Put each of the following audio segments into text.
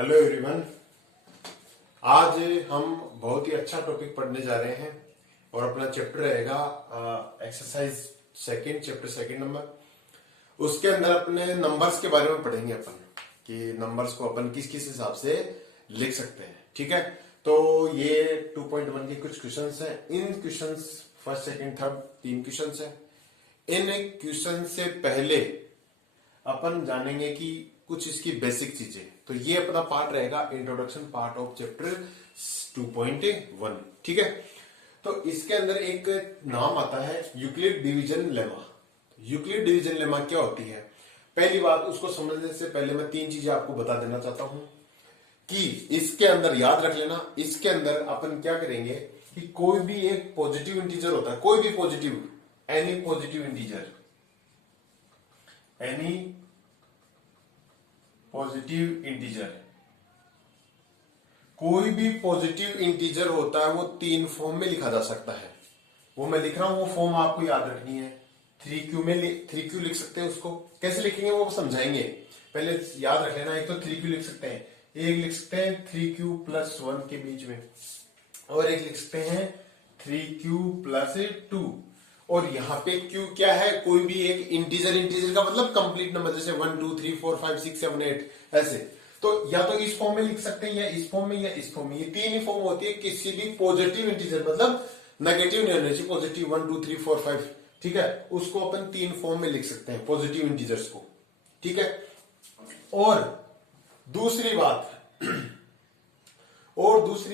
Hello everyone. आज हम बहुत ही अच्छा टॉपिक पढ़ने जा रहे हैं और अपना चैप्टर रहेगा exercise second, chapter second number. उसके अंदर अपने नंबर्स के बारे में पढ़ेंगे अपन कि नंबर्स को अपन किस किस हिसाब से लिख सकते हैं। ठीक है, तो ये 2.1 के कुछ क्वेश्चंस हैं। इन questions first second third 3 questions हैं। इन क्वेश्चन से पहले अपन जानेंगे कि कुछ इसकी बेसिक चीजें। तो ये अपना पार्ट रहेगा इंट्रोडक्शन पार्ट ऑफ चैप्टर 2.1। ठीक है, तो इसके अंदर एक नाम आता है Euclid division lemma. Euclid division lemma क्या होती है? पहली बात, उसको समझने से पहले मैं 3 चीजें आपको बता देना चाहता हूं कि इसके अंदर याद रख लेना। इसके अंदर अपन क्या करेंगे कि कोई भी एक पॉजिटिव इंटीजर होता है, कोई भी positive, any positive integer, any positive integer, कोई भी पॉजिटिव इंटीजर होता है वो 3 फॉर्म में लिखा जा सकता है। वो मैं लिख रहा हूं, वो फॉर्म आपको याद रखनी है। 3Q में 3Q लिख सकते हैं। उसको कैसे लिखेंगे वो समझाएंगे, पहले याद रख लेना। एक तो 3Q लिख सकते हैं, एक लिख सकते हैं 3Q प्लस 1 के बीच में, और एक लिख सकते हैं 3Q प्लस 2। और यहाँ पे Q क्या है? कोई भी एक इंटीजर, इंटीजर का मतलब कंप्लीट नंबर, जैसे 1 2 3 4 5 6 7 8 ऐसे। तो या तो इस फॉर्म में लिख सकते हैं, या इस फॉर्म में, या इस फॉर्म में। ये 3 ही फॉर्म होती है किसी भी पॉजिटिव इंटीजर, मतलब नेगेटिव नहीं होना चाहिए, पॉजिटिव 1 2 3 4 5। ठीक है, उसको अपन 3 फॉर्म में लिख सकते हैं पॉजिटिव इंटीजर्स को। ठीक है, और दूसरी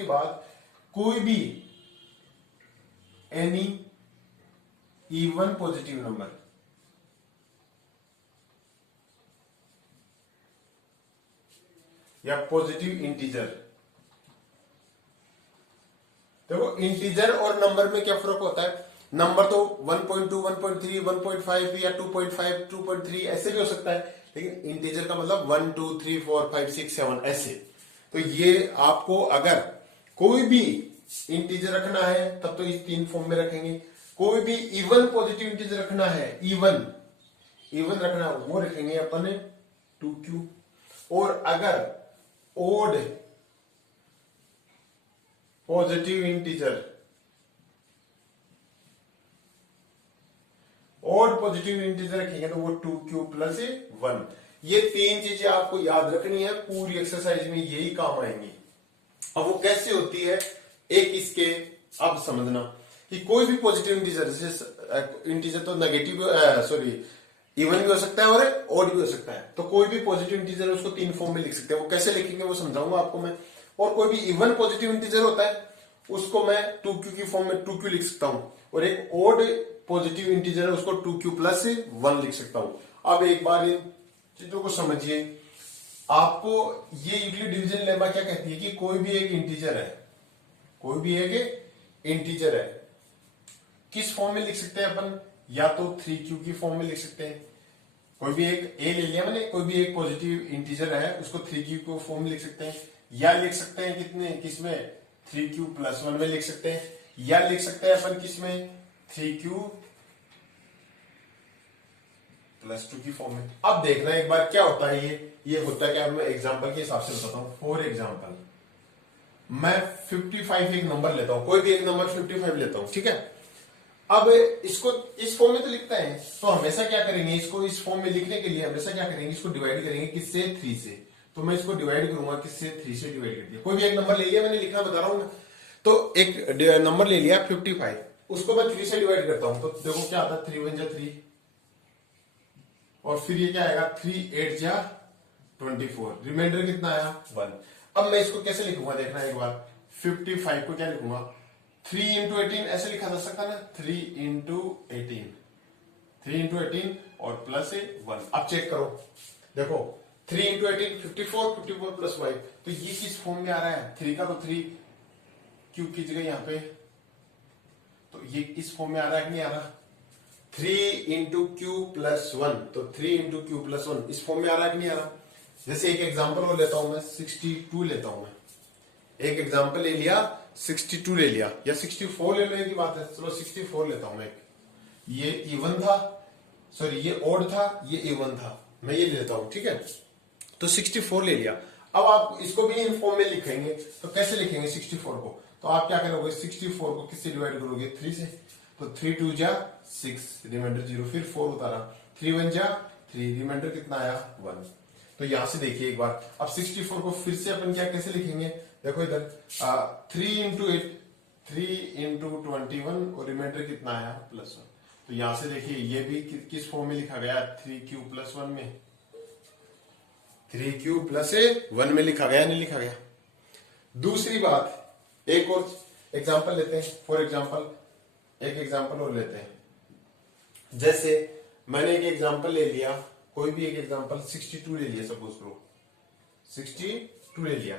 बात, कोई भी एनी इवन पॉजिटिव नंबर, या पॉजिटिव इंटीजर। देखो, इंटीजर और नंबर में क्या फर्क होता है? नंबर तो 1.2 1.3 1.5 या 2.5 2.3 ऐसे भी हो सकता है, लेकिन इंटीजर का मतलब 1 2 3 4 5 6 7 ऐसे। तो ये आपको अगर कोई भी इंटीजर रखना है तब तो इस 3 फॉर्म में रखेंगे। कोई भी इवन पॉजिटिव इंटीजर रखना है, इवन रखना है, वो रखेंगे अपन 2Q। और अगर ओड पॉजिटिव इंटीजर, और पॉजिटिव इंटीजर रखेंगे तो वो 2Q प्लस 1। ये 3 चीजें आपको याद रखनी है, पूरी एक्सरसाइज में यही काम आएंगी। अब वो कैसे होती है, एक इसके अब समझना कि कोई भी पॉजिटिव इंटीजर, जैसे इंटीजर तो नेगेटिव इवन भी हो सकता है और ऑड भी हो सकता है। तो कोई भी पॉजिटिव इंटीजर है उसको 3 फॉर्म में लिख सकते हैं। वो कैसे लिखेंगे वो समझाऊंगा आपको मैं। और कोई भी इवन पॉजिटिव इंटीजर होता है उसको मैं 2Q की फॉर्म में 2Q लिख सकता हूं, और एक ऑड पॉजिटिव इंटीजर है उसको 2Q प्लस 1 लिख सकता हूं। अब एक बार इन चीजों को समझिए। आपको ये यूक्लिड डिवीजन लेमा क्या कहती है कि कोई भी एक इंटीजर है, कोई भी एक इंटीजर है, किस फॉर्म में लिख सकते हैं अपन? या तो 3Q की फॉर्म में लिख सकते हैं। कोई भी एक ए ले लिया मैंने, कोई भी एक पॉजिटिव इंटीजर है उसको 3Q को फॉर्म में लिख सकते हैं, या लिख सकते हैं कितने, किसमें? 3Q प्लस 1 में लिख सकते हैं, या लिख सकते हैं अपन किसमें? 3Q प्लस 2 की फॉर्म में। अब देखना एक बार क्या होता है ये होता है क्या? मैं एग्जांपल के हिसाब से बताता हूं। फॉर एग्जांपल मैं 55 एक नंबर लेता हूं, कोई भी एक नंबर 55 लेता हूं। ठीक है, अब इसको इस फॉर्म में तो लिखता है, तो हमेशा क्या करेंगे, इसको इस फॉर्म में लिखने के लिए हमेशा क्या करेंगे, इसको डिवाइड करेंगे किससे? 3 से। तो मैं इसको डिवाइड करूंगा किससे? 3 से डिवाइड कर दिया। कोई भी एक नंबर ले लिया मैंने, लिखना बता रहा हूं मैं। तो एक नंबर ले लिया 55, उसको मैं 3 से डिवाइड करता हूं, तो देखो क्या आता है? 3 1 जा 3, और फिर ये क्या आएगा? 3 8 जा 24, रिमाइंडर कितना आया? 1। अब मैं इसको कैसे लिखूंगा देखना एक बार। 55 को क्या लिखूंगा? 3 इंटू 18 ऐसे लिखा जा सकता ना, 3 इंटू 18, 3 इंटू 18 और प्लस 1। अब चेक करो, देखो 3 इंटू 18 54, 54 प्लस 5, तो ये किस फॉर्म में आ रहा है? 3 का तो 3Q की जगह यहाँ पे, तो ये इस फॉर्म में आ रहा है कि नहीं आ रहा? 3 इंटू Q प्लस 1, तो 3 इंटू Q प्लस 1 इस फॉर्म में आ रहा है कि नहीं आ रहा? जैसे एक एग्जाम्पल और लेता हूं मैं, 62 लेता हूं मैं। एक एग्जाम्पल ले लिया, 62 ले लिया, या 64 ले लेने की बात है, चलो 64 लेता हूं मैं। ये इवन था, सॉरी ये ऑड था, ये इवन था, मैं ये लेता हूं। ठीक है, तो 64 ले लिया। अब आप इसको भी इन फॉर्म में लिखेंगे तो कैसे लिखेंगे 64 को, तो आप क्या करोगे 64 को किससे डिवाइड करोगे 3 से, तो 3 2 जा 6 रिमाइंडर 0, फिर 4 उतारा 3 1 जा 3 रिमाइंडर कितना आया 1। तो यहां से देखिए एक बार, अब 64 को फिर से अपन क्या कैसे लिखेंगे, देखो इधर 3 इंटू 8 3 इंटू 21 और रिमाइंडर कितना आया +1। तो यहां से देखिए ये भी किस फॉर्म में लिखा गया 3q + 1 में, 3q + 1 में लिखा गया नहीं लिखा गया। दूसरी बात एक और एग्जांपल लेते हैं, फॉर एग्जांपल एक एग्जांपल और लेते हैं, जैसे मैंने एक एग्जांपल ले लिया, कोई भी एक एग्जांपल 62 ले लिया, सपोज करो 62 ले लिया।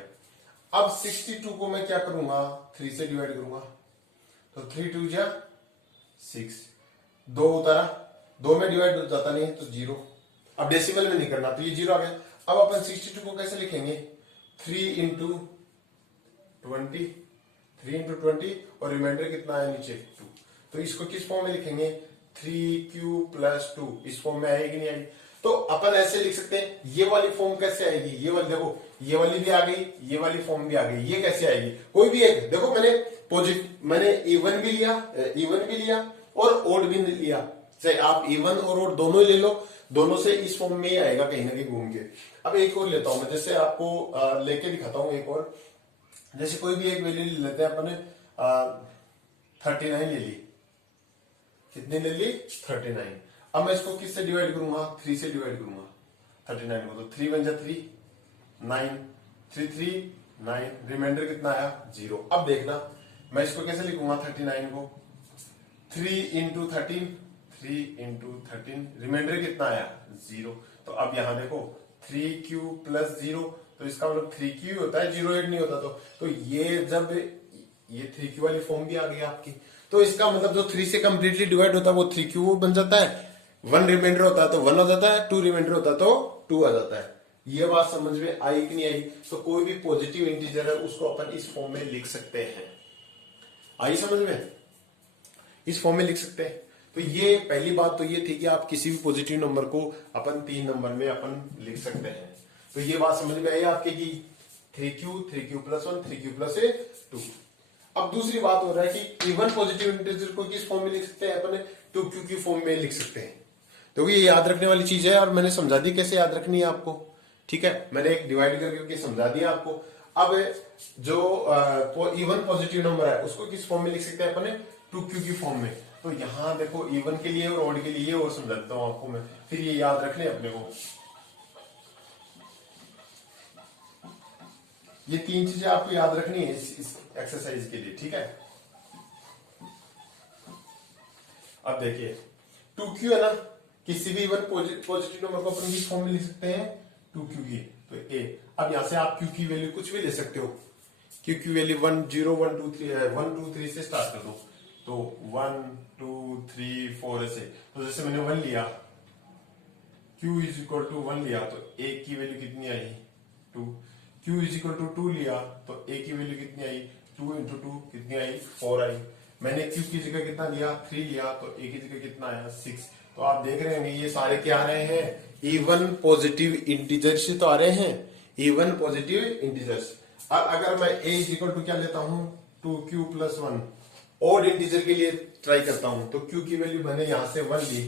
अब 62 को मैं क्या करूंगा 3 से डिवाइड करूंगा, तो 3 2 जा 6, 2 उतारा 2 में डिवाइड हो जाता नहीं तो 0, अब डेसिमल में नहीं करना तो ये 0 आ गया। अब अपन 62 को कैसे लिखेंगे 3 इंटू 20, 3 इंटू 20 और रिमाइंडर कितना है नीचे 2, तो इसको किस फॉर्म में लिखेंगे 3q + 2, इस फॉर्म में आएगी नहीं आएगी, तो अपन ऐसे लिख सकते हैं। ये वाली फॉर्म कैसे आएगी, ये वाली देखो, ये वाली भी आ गई, ये वाली फॉर्म भी आ गई, ये कैसे आएगी, कोई भी एक देखो, मैंने इवन भी लिया और ओड भी लिया, चाहे आप इवन और ओड दोनों ही ले लो, दोनों से इस फॉर्म में ही आएगा कहीं ना कहीं घूम के। अब एक और लेता हूं मैं, जैसे आपको लेके दिखाता हूं एक और, जैसे कोई भी एक वैल्यू ले लेते हैं अपन, 39 ले ली, कितनी ले ली 39। अब मैं इसको किससे डिवाइड करूंगा 3 से डिवाइड करूंगा 39 को, तो 3 1 जा 3 9 3 3 9, रिमाइंडर कितना आया 0। अब देखना मैं इसको कैसे लिखूंगा 39 को 3 इंटू 13, 3 इंटू 13, रिमाइंडर कितना आया 0। तो अब यहां देखो 3q + 0, तो इसका मतलब 3q होता है, 0 8 नहीं होता, तो ये जब ये 3q वाली फॉर्म भी आ गई आपकी, तो इसका मतलब जो 3 से कंप्लीटली डिवाइड होता है वो 3q बन जाता है, 1 रिमाइंडर होता है तो 1 हो जाता है, 2 रिमाइंडर होता है तो 2 आ जाता है। ये बात समझ में आई कि नहीं आई, तो कोई भी पॉजिटिव इंटीजर है उसको अपन इस फॉर्म में लिख सकते हैं, आई समझ में, इस फॉर्म में लिख सकते हैं। तो ये पहली बात तो ये थी कि आप किसी भी पॉजिटिव नंबर को अपन 3 नंबर में अपन लिख सकते हैं। तो ये बात समझ में आई आपके कि 3q + 1 3q + 2। अब दूसरी बात हो रहा है कि इवन पॉजिटिव इंटीजर को किस फॉर्म में लिख सकते हैं अपन 2q की फॉर्म में लिख सकते हैं। तो ये याद रखने वाली चीज है और मैंने समझा दी कैसे याद रखनी है आपको, ठीक है, मैंने एक डिवाइड करके समझा दिया आपको। अब जो इवन पॉजिटिव नंबर है उसको किस फॉर्म में लिख सकते हैं अपन 2q की फॉर्म में। तो यहां देखो इवन के लिए और ऑड के लिए और समझा देता हूं आपको मैं, फिर ये याद रखने अपने को। ये 3 चीजें आपको याद रखनी है इस एक्सरसाइज के लिए, ठीक है। अब देखिए 2q है ना, किसी भी इवन पॉजिटिव नंबर को अपन किस फॉर्म में लिख सकते हैं 2q की, तो a। अब यहां से आप q की वैल्यू कुछ भी ले सकते हो, q की वैल्यू 1 0 1 2 3 1 2 3 से स्टार्ट कर दो, तो 1 2 3 4 ऐसे। तो जैसे मैंने 1 लिया, q = 1 लिया तो a की वैल्यू कितनी आई 2, q = 2 लिया तो a की वैल्यू कितनी आई 2 × 2 कितनी आई 4 आई। मैंने q की जगह कितना लिया 3 लिया तो a की जगह कितना आया 6। तो आप देख रहे हैं ये सारे क्या आ रहे हैं इवन पॉजिटिव इंटीजर्स से तो आ रहे हैं, इवन पॉजिटिव इंटीजर्स। अगर मैं a = क्या लेता हूं 2q + 1, ऑड इंटीजर के लिए ट्राई करता हूं, तो q की वैल्यू मैंने यहां से 1 ली,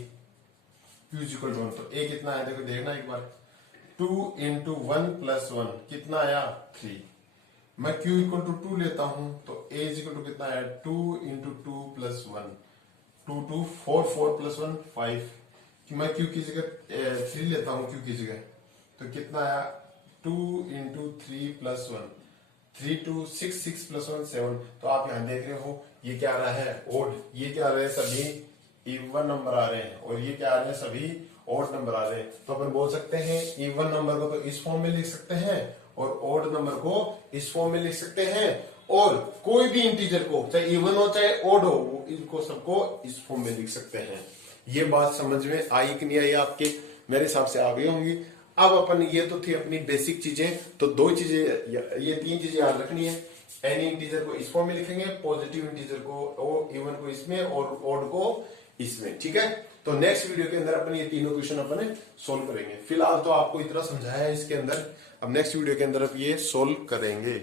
q = 1, तो a कितना है देखो देखना एक बार, 2 × 1 + 1 कितना आया 3। मैं q = 2 लेता हूं तो a = कितना आया 2 × 2 + 1, 2 2 4 4 + 1 5। मैं q की जगह 3 लेता हूं q की जगह, तो कितना आया 2 × 3 + 1, 3 2 6 6 + 1 7। तो आप यहां देख रहे हो ये क्या आ रहा है ओड, ये क्या आ रहे हैं सभी इवन नंबर आ रहे हैं, और ये क्या आ रहे हैं सभी ओड नंबर आ रहे हैं। तो अपन बोल सकते हैं इवन नंबर को तो इस फॉर्म में लिख सकते हैं और ओड नंबर को इस फॉर्म में लिख सकते हैं, और कोई भी इंटीजर को चाहे इवन हो चाहे ओड हो इनको सबको इस फॉर्म में लिख सकते हैं। ये बात समझ में आई कि नहीं आई आपके, मेरे हिसाब से आ गई होंगी। अब अपन ये तो थी अपनी बेसिक चीजें, तो 2 चीजें ये 3 चीजें याद रखनी है, एनी इंटीजर को इस फॉर्म में लिखेंगे, पॉजिटिव इंटीजर को इवन को इसमें और ओड को इसमें, ठीक है। तो तो नेक्स्ट वीडियो के अंदर अपन ये तीनों क्वेश्चन अपन सोल्व करेंगे। फिलहाल तो आपको इतना समझाया है इसके अंदर, अब नेक्स्ट वीडियो के अंदर अब ये सोल्व करेंगे।